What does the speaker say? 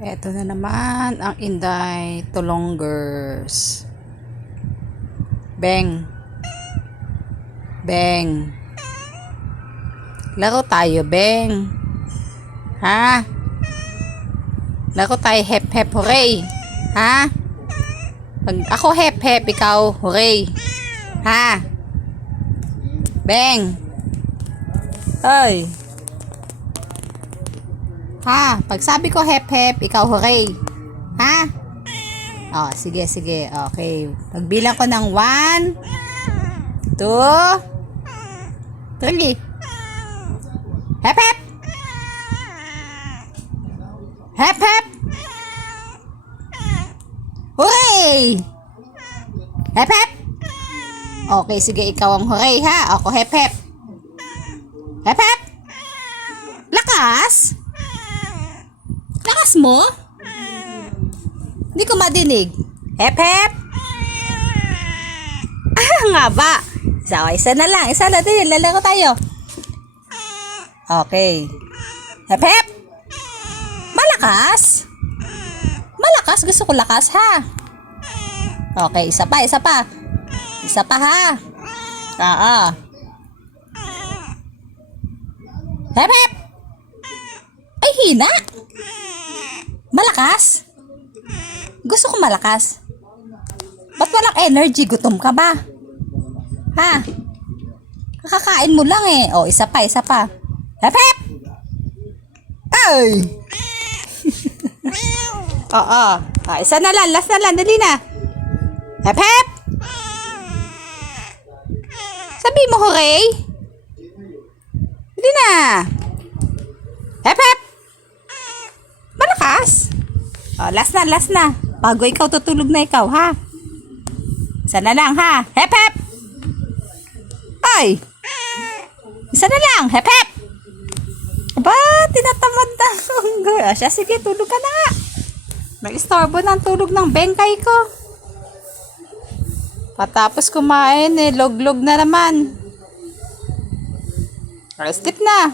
Eto na naman ang Inday Tulongers. Beng. Beng. Laro tayo, Beng. Ha? Laro tayo hep hep hooray. Ha? Pag ako hep hep, ikaw hooray. Ha? Beng. Ay. Ha? Pag sabi ko hep hep, ikaw hooray. Ha? Oh, sige, sige. Okay. Pagbilang ko ng 1, 2, 3. Hep hep. Hep hep. Hooray! Hep hep. Okay, sige, ikaw ang hooray, ha? Ako hep hep. Hep hep. Lakas? Lakas mo? Hindi ko madinig. Hep hep. Nga ba? So, isa na lang. Isa na din. Lalaro tayo. Okay. Hep hep. Malakas? Malakas? Gusto ko lakas, ha? Okay, isa pa, isa pa. Isa pa, ha? Oo. Hep hep. Ay, hina. Malakas? Gusto ko malakas. Ba't walang energy? Gutom ka ba? Ha? Kakakain mo lang eh. O, isa pa, isa pa. Hep hep! Ay! Oo. Isa na lang, last na lang. Dali na. Hep hep! Sabi mo hooray? Dali na. Hep hep! Malakas? O, last na, last na. Bago ikaw tutulog na ikaw, ha? Isa na lang, ha? Hep hep! Ay! Isa na lang, hep hep! Aba, tinatamad na. Siya, sige, tulog ka na nga. Nag-istorbo ng tulog ng bengkay ko. Patapos kumain, log-log na naman. Sleep na.